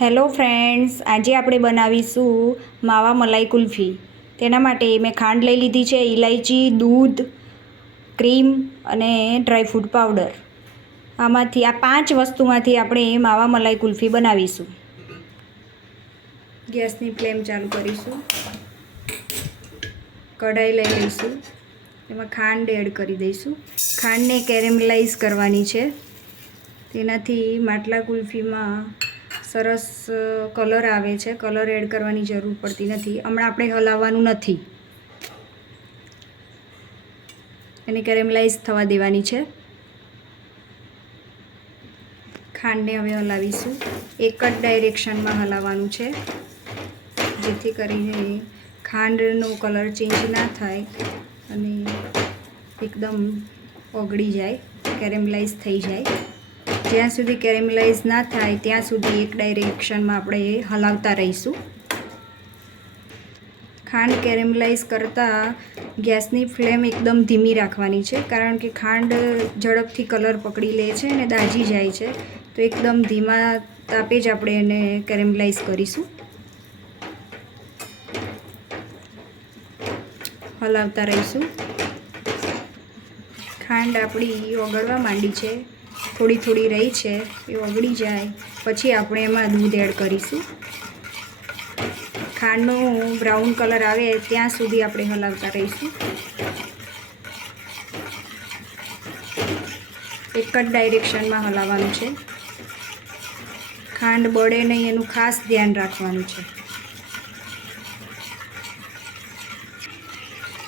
Hello friends, આજે આપણે બનાવીશું માવા મલાઈ કુલ્ફી. તેના માટે મેં ખાંડ લઈ લીધી છે ઇલાયચી દૂધ, ક્રીમ અને ડ્રાયફ્રૂટ પાવડર. આમાંથી આ પાંચ વસ્તુમાંથી આપણે માવા મલાઈ કુલ્ફી બનાવીશું. ગેસની ફ્લેમ ચાલુ કરીશું. કઢાઈ લઈ લઈશું. એમાં ખાંડ એડ કરી દઈશું. ખાંડને કેરેમલાઇઝ કરવાની છે. તેનાથી માટલા કુલ્ફીમાં સરસ કલર આવે છે. કલર એડ કરવાની જરૂર પડતી નથી. હમણાં આપણે હલાવવાનું નથી. એને કેરેમલાઇઝ થવા દેવાની છે. ખાંડને હવે હલાવીશું. એક જ ડાયરેક્શનમાં હલાવવાનું છે. જેથી કરીને ખાંડનો કલર ચેન્જ ના થાય અને એકદમ ઓગળી જાય કેરેમલાઇઝ થઈ જાય. જ્યાં સુધી કેરેમલાઇઝ ના થાય, ત્યાં સુધી એક ડાયરેક્શનમાં આપણે હલાવતા રહીશું. ખાંડ કેરેમલાઇઝ કરતાં ગેસની ફ્લેમ એકદમ ધીમી રાખવાની છે, કારણ કે ખાંડ ઝડપથી કલર પકડી લે છે અને દાજી જાય છે. તો એકદમ ધીમા તાપે જ આપણે એને કેરેમલાઇઝ કરીશું. હલાવતા રહીશું. ખાંડ આપણી ઓગળવા માંડી છે. થોડી થોડી રહી છે, એ ઓગળી જાય. પછી આપણે એમાં દૂધ એડ કરીશું. ખાંડનો બ્રાઉન કલર આવે ત્યાં સુધી આપણે હલાવતા રહીશું. એક જ ડાયરેક્શનમાં હલાવવાનું છે. ખાંડ બળે નહીં, એનું ખાસ ધ્યાન રાખવાનું છે.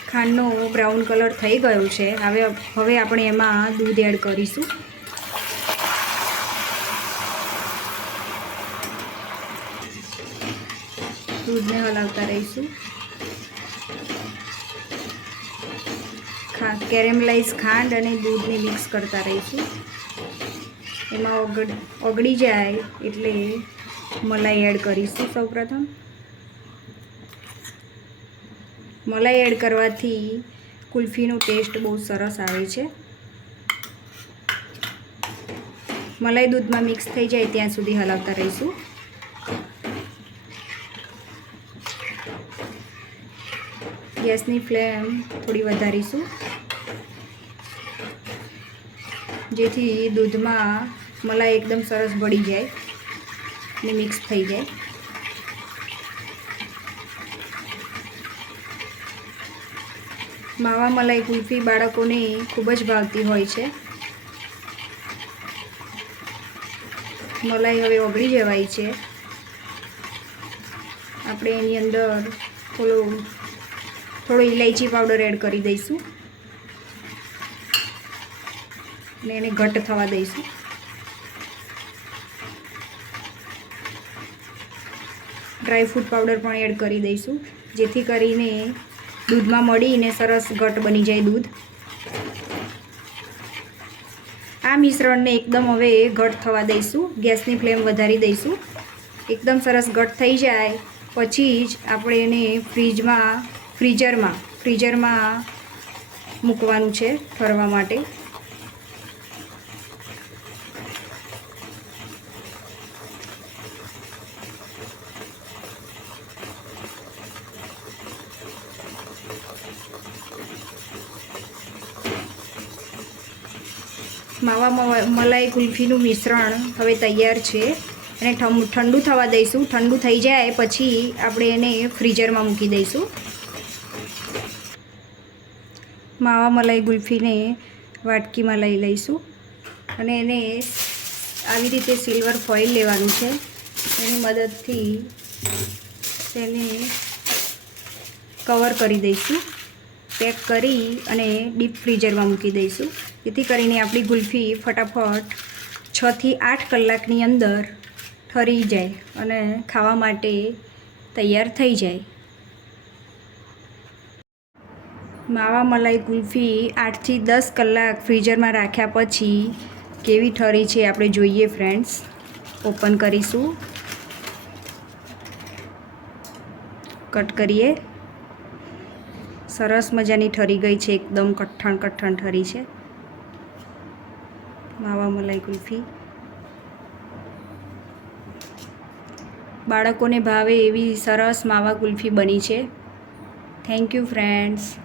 ખાંડનો બ્રાઉન કલર થઈ ગયો છે. હવે હવે આપણે એમાં દૂધ એડ કરીશું. દૂધને હલાવતા રહીશું. ખા કેરેમલાઇઝ ખાંડ અને દૂધને મિક્સ કરતા રહીશું. એમાં ઓગળ, ઓગળી જાય એટલે મલાઈ એડ કરીશું સૌપ્રથમ. મલાઈ એડ કરવાથી કુલ્ફીનો ટેસ્ટ બહુ સરસ આવે છે. મલાઈ દૂધમાં મિક્સ થઈ જાય ત્યાં સુધી હલાવતા રહીશું. ગેસની ફ્લેમ થોડી વધારીશું. જેથી દૂધમાં મલાઈ એકદમ સરસ ભળી જાય અને મિક્સ થઈ જાય. માવા મલાઈ કુલ્ફી બાળકોને ખૂબ જ ભાવતી હોય છે. મલાઈ હવે ઓગળી જવાય છે. આપણે એની અંદર થોડો થોડો ઇલાયચી પાવડર એડ કરી દઈશું. અને એને ઘટ થવા દઈશું. ડ્રાયફ્રૂટ પાવડર પણ એડ કરી દઈશું, જેથી કરીને દૂધમાં મળીને સરસ ઘટ બની જાય દૂધ. આ મિશ્રણને એકદમ હવે ઘટ થવા દઈશું, ગેસની ફ્લેમ વધારી દઈશું. એકદમ સરસ ઘટ થઈ જાય, પછી જ આપણે એને ફ્રીજમાં ફ્રીઝરમાં ફ્રીઝરમાં મૂકવાનું છે ઠરવા માટે. માવા મલાઈ, કુલ્ફીનું મિશ્રણ હવે તૈયાર છે. અને ઠંડુ થવા દઈશું. ઠંડુ થઈ જાય પછી આપણે એને ફ્રીઝરમાં મૂકી દઈશું. માવા મલાઈ ગુલ્ફીને વાટકીમાં લઈ લઈશું. અને એને આવી રીતે સિલ્વર ફોઇલ લેવાનું છે. એની મદદથી તેને કવર કરી દઈશું. પેક કરી અને ડીપ ફ્રીઝરમાં મૂકી દઈશું. જેથી કરીને આપણી ગુલ્ફી ફટાફટ છથી આઠ કલાકની અંદર ઠરી જાય અને ખાવા માટે તૈયાર થઈ જાય. માવા મલાઈ કુલ્ફી આઠથી દસ કલાક ફ્રીઝરમાં રાખ્યા પછી કેવી ઠરી છે આપણે જોઈએ ફ્રેન્ડ્સ. ઓપન કરીશું. કટ કરીએ. સરસ મજાની ઠરી ગઈ છે, એકદમ કઠણ કઠણ ઠરી છે. માવા મલાઈ કુલ્ફી. બાળકોને ભાવે એવી સરસ માવા કુલ્ફી બની છે. Thank you friends